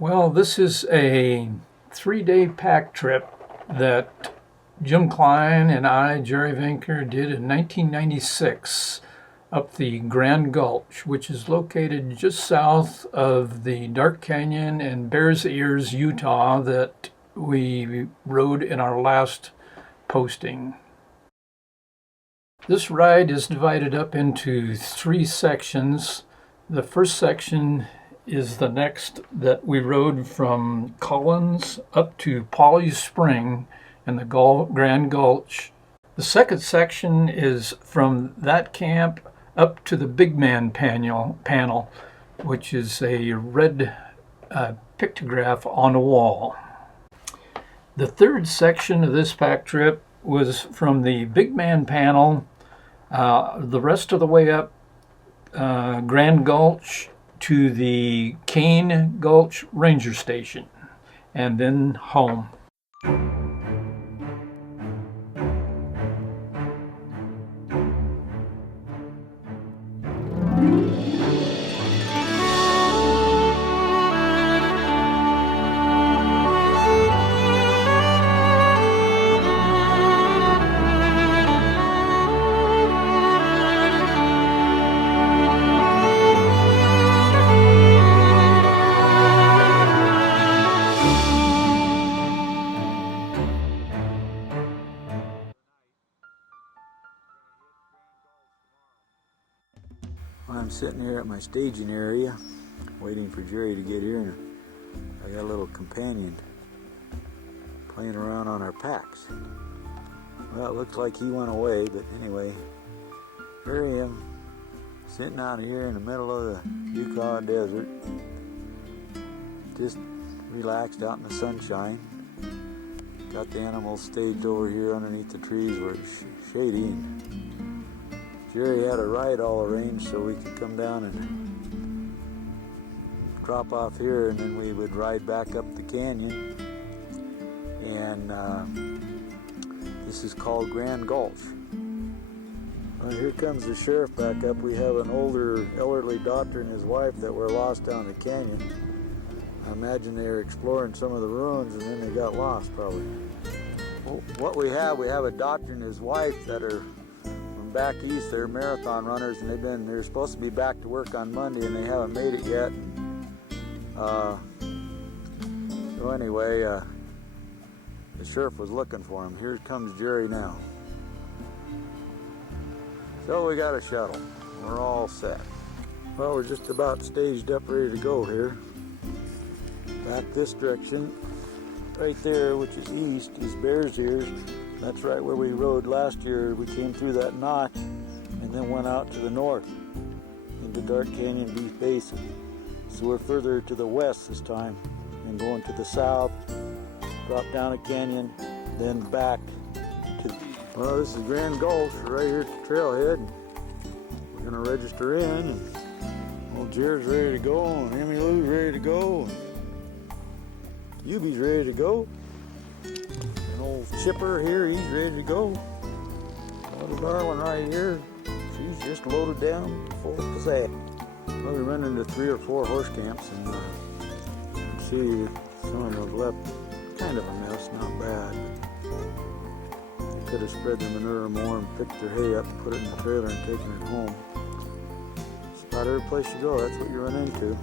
Well, this is a 3-day pack trip that Jim Klein and I, Jerry Vinker, did in 1996 up the Grand Gulch, which is located just south of the Dark Canyon and Bears Ears, Utah, that we rode in our last posting. This ride is divided up into 3 sections. The first section is the next that we rode from Collins up to Polly's Spring and the Grand Gulch. The second section is from that camp up to the Big Man panel, which is a red pictograph on a wall. The third section of this pack trip was from the Big Man panel the rest of the way up Grand Gulch to the Kayne Gulch Ranger Station, and then home. I'm sitting here at my staging area waiting for Jerry to get here, and I got a little companion playing around on our packs. Well, it looks like he went away, but anyway, here I am sitting out here in the middle of the Yukon desert, just relaxed out in the sunshine. Got the animals staged over here underneath the trees where it's shady, and Jerry had a ride all arranged so we could come down and drop off here, and then we would ride back up the canyon. And this is called Grand Gulch. Here comes the sheriff back up. We have an older elderly doctor and his wife that were lost down the canyon. I imagine they were exploring some of the ruins and then they got lost probably. Well, what we have a doctor and his wife that are back east. They're marathon runners, and they're supposed to be back to work on Monday, and they haven't made it yet. So anyway, the sheriff was looking for him. Here comes Jerry now. So we got a shuttle. We're all set. Well, we're just about staged up, ready to go here. Back this direction, right there, which is east, is Bears Ears. That's right where we rode last year. We came through that notch and then went out to the north into Dark Canyon Beef Basin. So we're further to the west this time and going to the south, drop down a canyon, then back to... Well, this is Grand Gulch right here at the trailhead. We're going to register in, and old Jared's ready to go, and Emmy Lou's ready to go, and Yubi's ready to go. Old Chipper here, he's ready to go. Little darling right here, she's just loaded down full of pizzazz. Well, we run into 3 or 4 horse camps, and you can see some of them have left kind of a mess, not bad. But they could have spread the manure more and picked their hay up, put it in the trailer and taken it home. It's about every place you go, that's what you run into.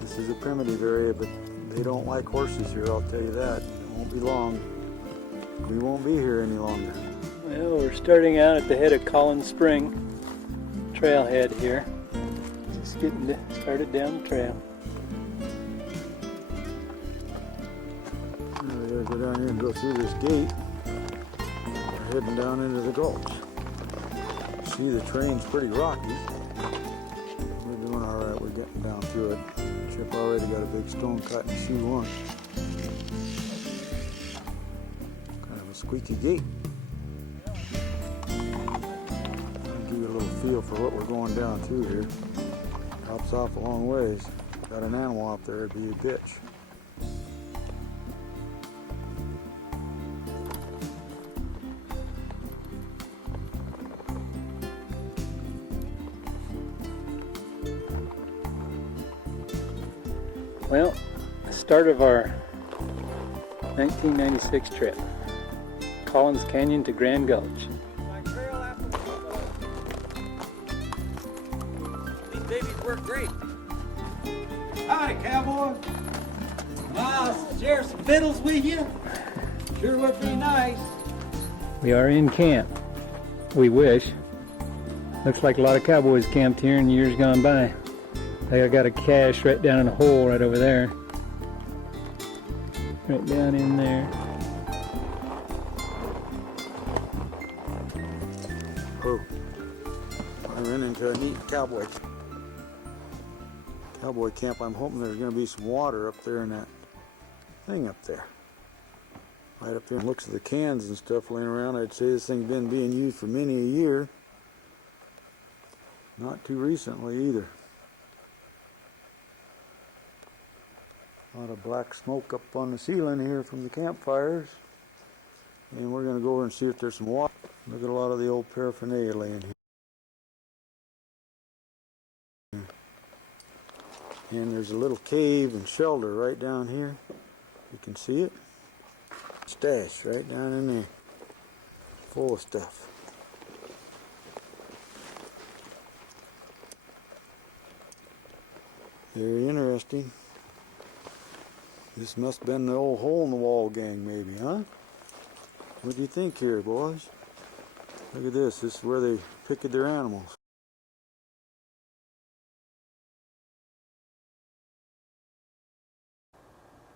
This is a primitive area, but they don't like horses here, I'll tell you that. Won't be long. We won't be here any longer. Well, we're starting out at the head of Collins Spring trailhead here. Just getting started down the trail. Now we gotta go down here and go through this gate. We're heading down into the gulch. See, the terrain's pretty rocky. We're doing alright, we're getting down through it. Chip already got a big stone cut in C1. Squeaky gate. I'll give you a little feel for what we're going down to here. Drops off a long ways. Got an animal out there, it'd be a bitch. Well, start of our 1996 trip. Collins Canyon to Grand Gulch. These babies work great. Howdy, cowboy. I'll share some fiddles with you. Sure would be nice. We are in camp. We wish. Looks like a lot of cowboys camped here in years gone by. I got a cache right down in a hole right over there. Right down in there. Oh, I ran into a neat cowboy camp. I'm hoping there's going to be some water up there in that thing up there. Right up there. And looks at the cans and stuff laying around. I'd say this thing's been being used for many a year. Not too recently either. A lot of black smoke up on the ceiling here from the campfires. And we're going to go over and see if there's some water. Look at a lot of the old paraphernalia laying here. And there's a little cave and shelter right down here. You can see it. Stash right down in there. Full of stuff. Very interesting. This must have been the old hole in the wall gang maybe, huh? What do you think here, boys? Look at this. This is where they picked their animals.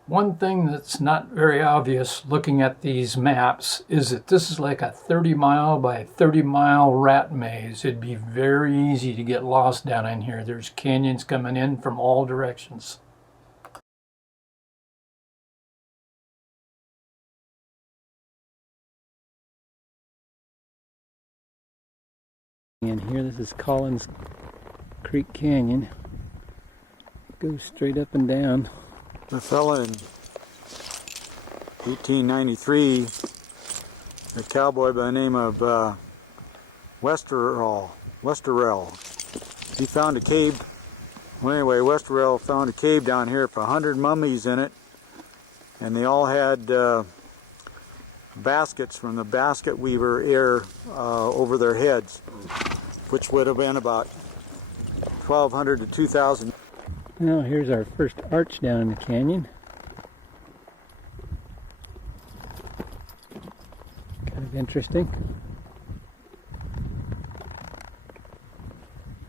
One thing that's not very obvious looking at these maps is that this is like a 30-mile by 30-mile rat maze. It'd be very easy to get lost down in here. There's canyons coming in from all directions. And here, this is Collins Creek Canyon. Goes straight up and down. A fella in 1893, a cowboy by the name of Wetherill. He found a cave. Well, anyway, Wetherill found a cave down here with 100 mummies in it, and they all had baskets from the basket weaver era over their heads, which would have been about 1,200 to 2,000. Now here's our first arch down in the canyon. Kind of interesting.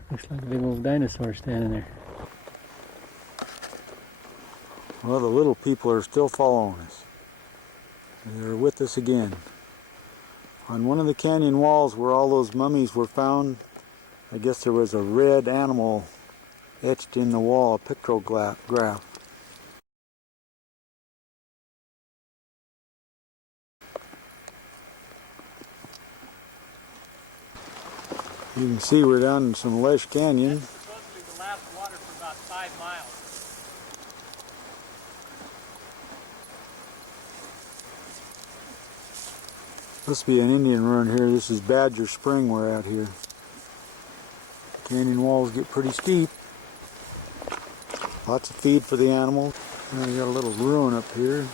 Looks like a big old dinosaur standing there. Well, the little people are still following us. They're with us again. On one of the canyon walls where all those mummies were found, I guess there was a red animal etched in the wall, a pictograph. You can see we're down in some lush canyon. That's supposed to be the last water for about 5 miles. Must be an Indian run here. This is Badger Spring we're at here. Canyon walls get pretty steep. Lots of feed for the animals. Now you got a little ruin up here.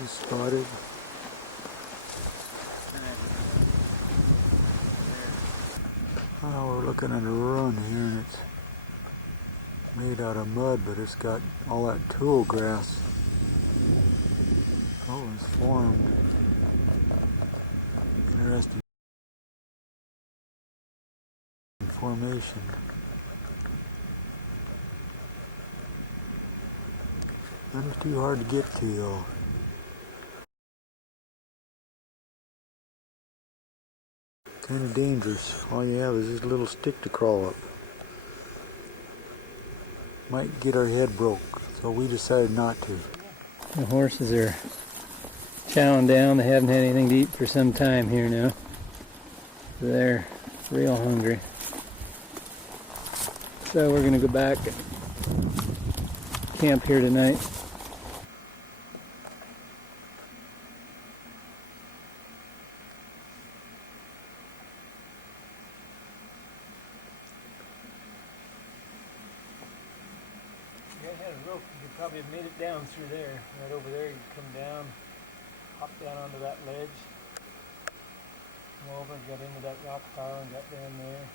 Just spotted. Oh, we're looking at a ruin here, and it's made out of mud, but it's got all that tule grass. Oh, it's formed. Interesting formation. Not too hard to get to though. Kind of dangerous. All you have is this little stick to crawl up. Might get our head broke, so we decided not to. The horses are chowing down. They haven't had anything to eat for some time here now. They're real hungry. So we're going to go back and camp here tonight. rope, you could probably have made it down through there. Right over there, you come down, hop down onto that ledge, come over and got into that rock pile and got down there.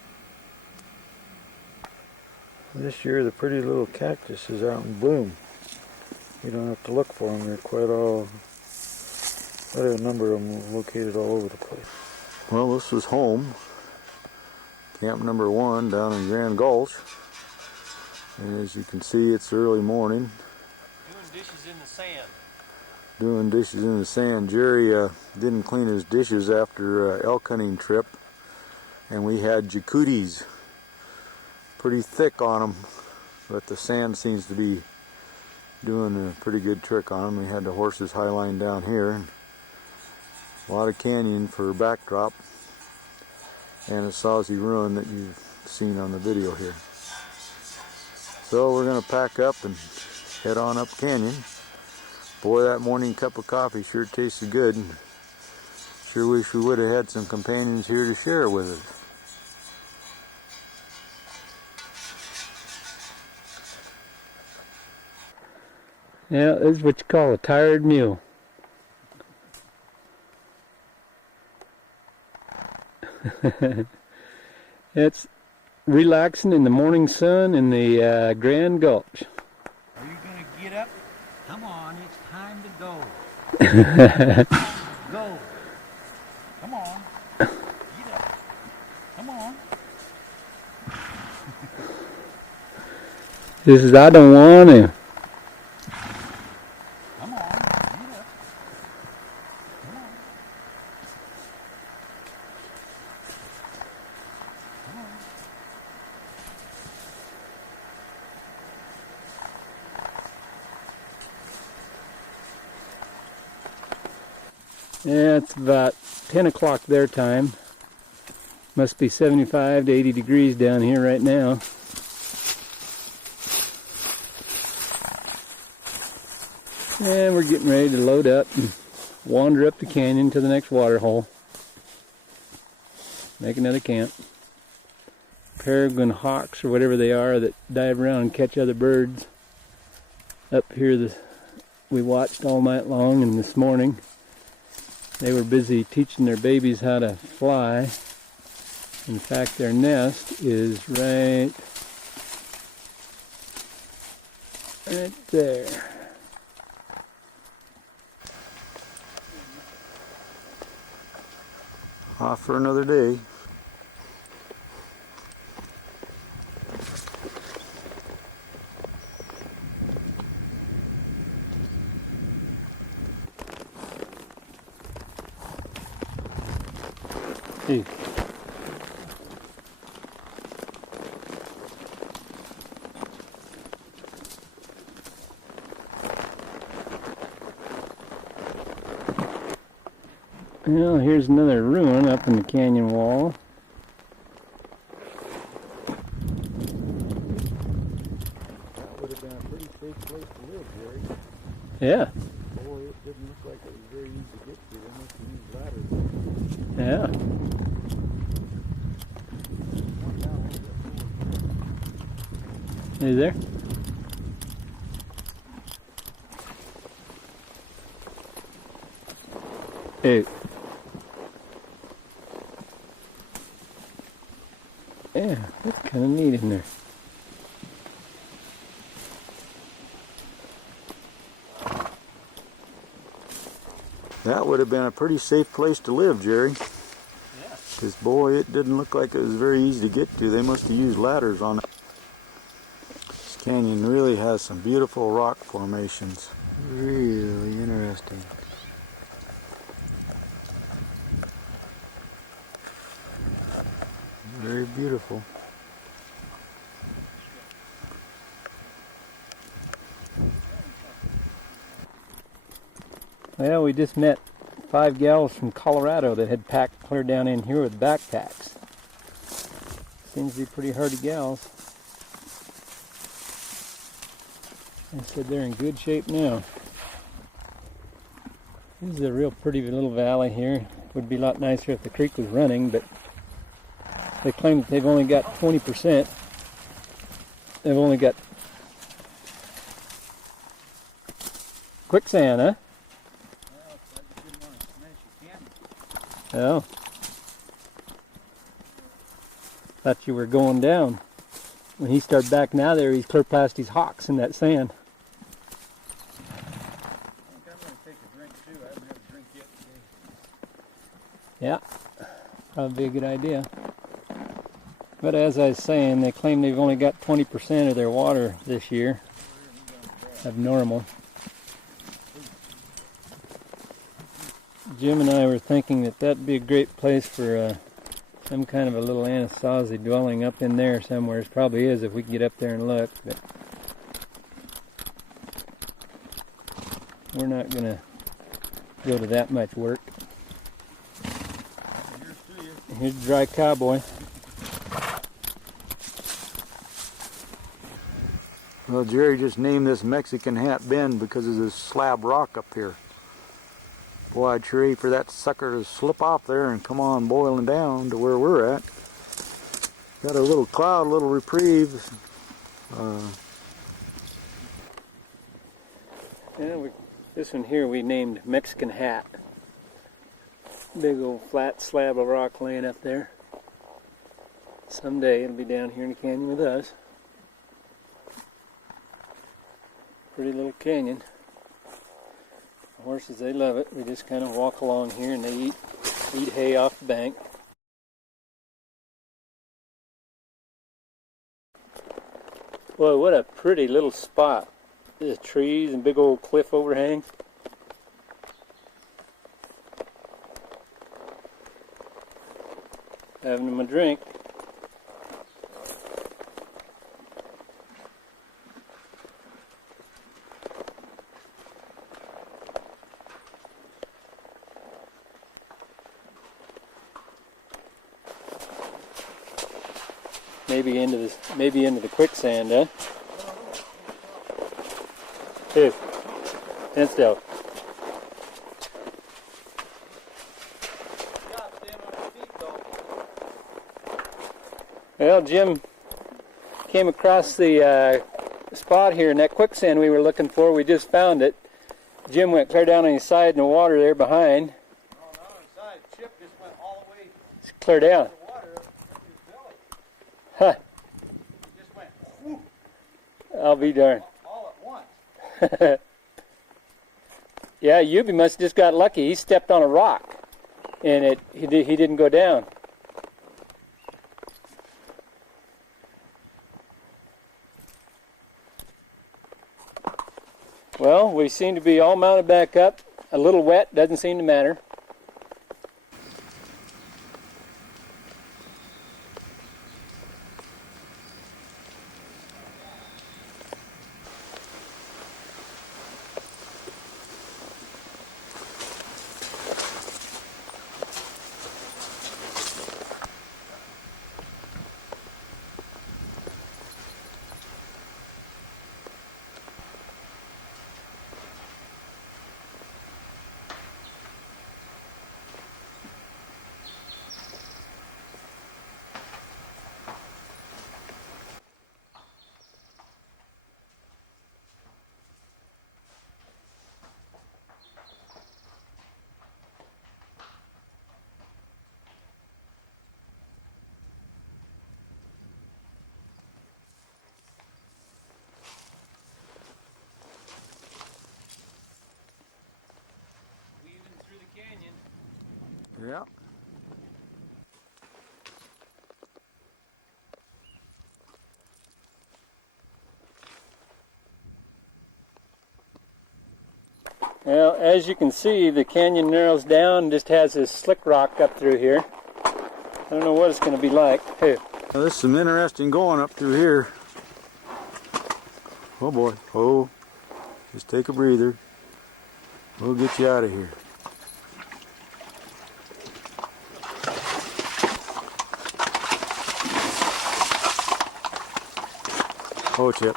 This year the pretty little cactus is out in bloom. You don't have to look for them. They're quite a number of them located all over the place. Well, this is home. Camp number 1 down in Grand Gulch. And as you can see, it's early morning. Doing dishes in the sand. Doing dishes in the sand. Jerry didn't clean his dishes after elk hunting trip. And we had jacutis. Pretty thick on them. But the sand seems to be doing a pretty good trick on them. We had the horses highline down here. A lot of canyon for backdrop. And a Sawsey ruin that you've seen on the video here. So we're going to pack up and head on up canyon. Boy, that morning cup of coffee sure tasted good. Sure wish we would have had some companions here to share with us. Yeah, this is what you call a tired mule. It's relaxing in the morning sun in the Grand Gulch. Are you going to get up? Come on, it's time to go. Go. Come on. Get up. Come on. This is I don't want to. Come on. Get up. Come on. Yeah, it's about 10 o'clock their time. Must be 75 to 80 degrees down here right now. And we're getting ready to load up and wander up the canyon to the next water hole. Make another camp. Peregrine hawks or whatever they are that dive around and catch other birds. Up here we watched all night long, and this morning they were busy teaching their babies how to fly. In fact, their nest is right there. Off for another day. Hey. Well, here's another ruin up in the canyon wall. That would have been a pretty safe place to live, Jerry. Yeah. Boy, it didn't look like it was very easy to get to. They must have used ladders. Yeah. Are you there? Hey. Yeah, that's kind of neat in there. That would have been a pretty safe place to live, Jerry. Yeah. Because, boy, it didn't look like it was very easy to get to. They must have used ladders on it. This canyon really has some beautiful rock formations. Really interesting. Very beautiful. Well, we just met 5 gals from Colorado that had packed clear down in here with backpacks. Seems to be pretty hardy gals. They said they're in good shape now. This is a real pretty little valley here. Would be a lot nicer if the creek was running, but they claim that they've only got 20%. They've only got quicksand, huh? Well, I just didn't want to smash your camera. Oh. Thought you were going down. When he started backing out of there, he's clear past his hocks in that sand. I think I'm going to take a drink too. I haven't had a drink yet today. Yeah, probably be a good idea. But as I was saying, they claim they've only got 20% of their water this year of normal. Jim and I were thinking that that'd be a great place for some kind of a little Anasazi dwelling up in there somewhere. It probably is if we can get up there and look. But we're not going to go to that much work. Here's a dry cowboy. Well, Jerry just named this Mexican Hat Bend because of this slab rock up here. Boy, I'd sure hate for that sucker to slip off there and come on boiling down to where we're at. Got a little cloud, a little reprieve. Yeah, this one here we named Mexican Hat. Big old flat slab of rock laying up there. Someday it'll be down here in the canyon with us. Pretty little canyon. The horses, they love it. We just kind of walk along here and they eat hay off the bank. Boy, what a pretty little spot. The trees and big old cliff overhang. Having them a drink. Maybe into the quicksand, huh? Hey, stand still. Well, Jim came across the spot here in that quicksand we were looking for. We just found it. Jim went clear down on his side in the water there behind. No, not on his side. Chip just went all the way It's clear down. to the water up to his belly. Huh. He just went whoop, I'll be darned. all at once. Yeah, Yubi must have just got lucky. He stepped on a rock, and he didn't go down. Well, we seem to be all mounted back up. A little wet, doesn't seem to matter. Yeah. Well, as you can see, the canyon narrows down and just has this slick rock up through here. I don't know what it's going to be like. Hey. Now, there's some interesting going up through here. Oh boy. Oh. Just take a breather. We'll get you out of here. Oh, Chip.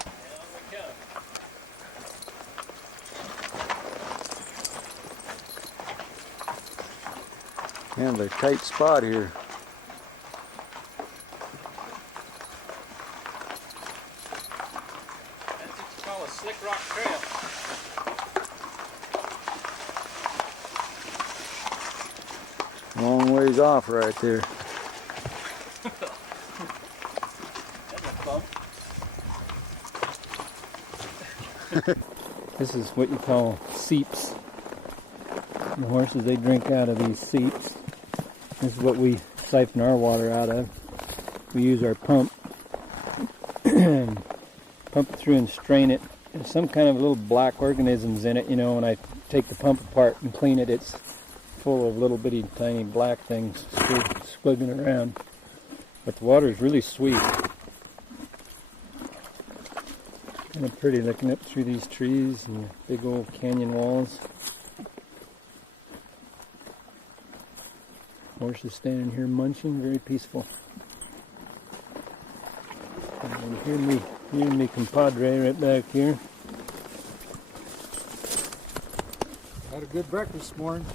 Kind of a tight spot here. That's what you call a slick rock trail. battery's off right there. This is what you call seeps. The horses, they drink out of these seeps. This is what we siphon our water out of. We use our pump. Pump it through and strain it. There's some kind of little black organisms in it, you know. When I take the pump apart and clean it, it's full of little bitty tiny black things squiggling around. But the water is really sweet. Kind of pretty looking up through these trees and big old canyon walls. Horses standing here munching, very peaceful. And hear me compadre right back here. Had a good breakfast this morning.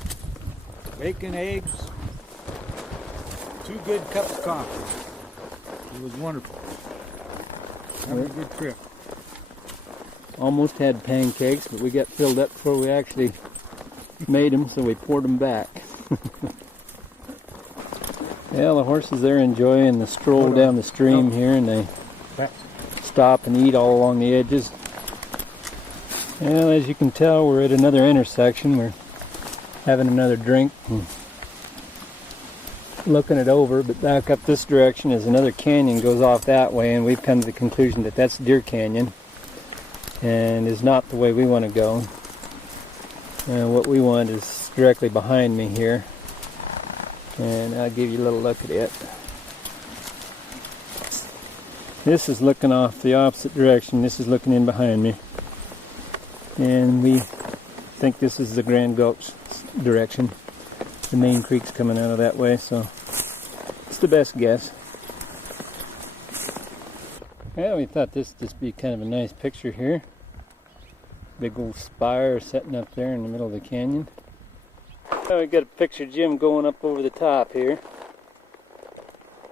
Bacon, eggs, 2 good cups of coffee. It was wonderful. Having a good trip. Almost had pancakes, but we got filled up before we actually made them, so we poured them back. Well, the horses, they're enjoying the stroll down the stream here, and they stop and eat all along the edges. Well, as you can tell, we're at another intersection. We're having another drink and looking it over, but back up this direction is another canyon goes off that way, and we've come to the conclusion that that's Deer Canyon and is not the way we want to go. And what we want is directly behind me here, and I'll give you a little look at it. This is looking off the opposite direction. This is looking in behind me, and we think this is the Grand Gulch direction. The main creek's coming out of that way, so it's the best guess. Yeah, we thought this would just be kind of a nice picture here. Big old spire setting up there in the middle of the canyon. Now we got a picture of Jim going up over the top here.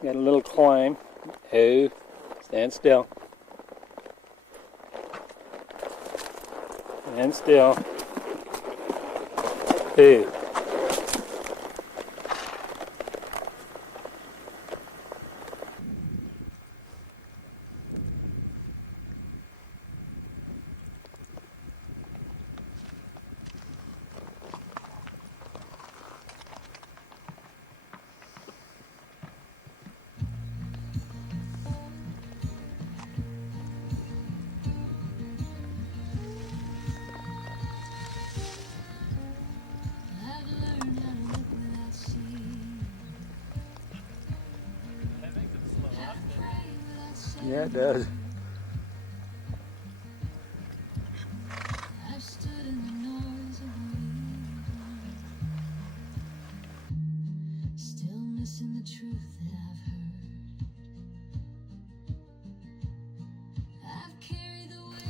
Got a little climb. Oh, stand still. Stand still. Oh. Yeah, it does.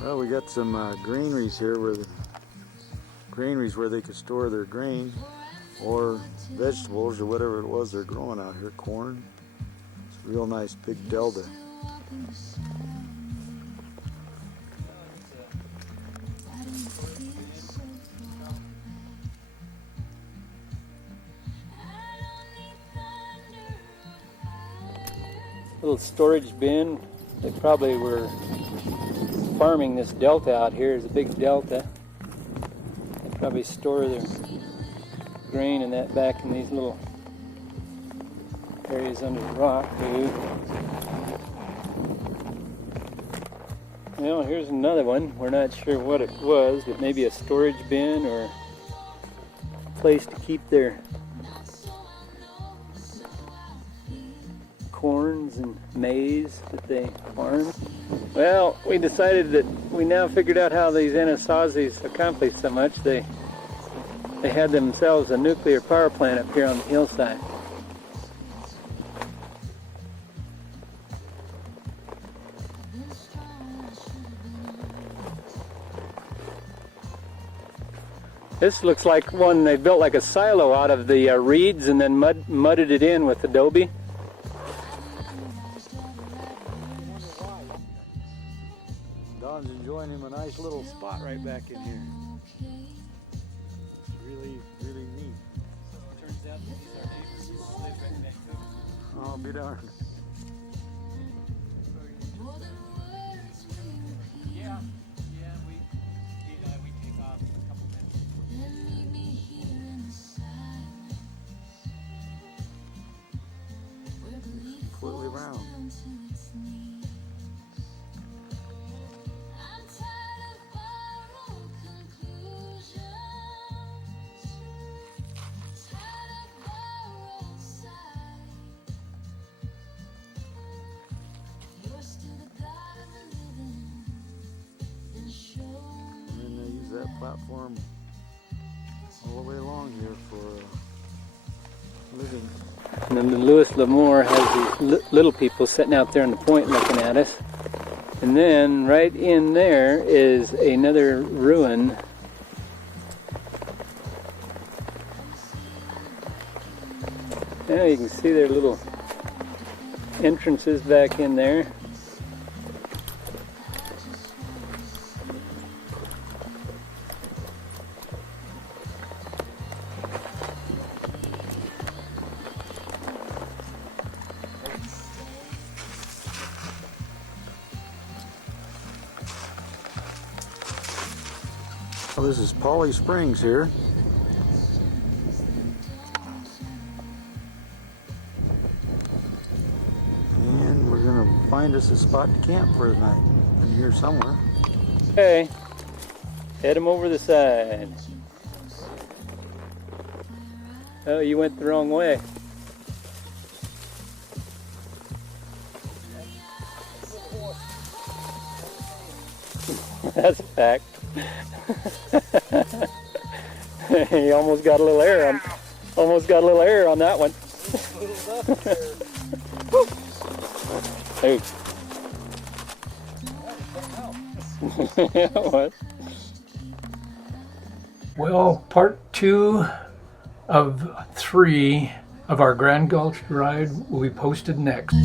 Well, we got some granaries here where they could store their grain or vegetables or whatever it was they're growing out here, corn. It's a real nice big delta. Little storage bin. They probably were farming this delta out here. Is a big delta. They probably store their grain and that back in these little areas under the rock. Well, here's another one. We're not sure what it was, but maybe a storage bin or a place to keep their corns and maize that they farm. Well, we decided that we now figured out how these Anasazi's accomplished so much. They had themselves a nuclear power plant up here on the hillside. This looks like one they built like a silo out of the reeds and then mudded it in with adobe. Don's enjoying him a nice little spot right back in here. It's really, really neat. up. He's our neighbor. He lives right in Vancouver. I'll be darned. Yeah, we take off in a couple minutes. Completely round. And they use that platform all the way along here for living. And then Louis L'Amour has these little people sitting out there on the point looking at us. And then right in there is another ruin. Now you can see their little entrances back in there. Well, this is Polly Springs here. And we're gonna find us a spot to camp for the night. In here somewhere. Okay, head them over the side. Oh, you went the wrong way. That's a fact. He almost got a little air on that one. Hey. What? Well, part 2 of 3 of our Grand Gulch ride will be posted next.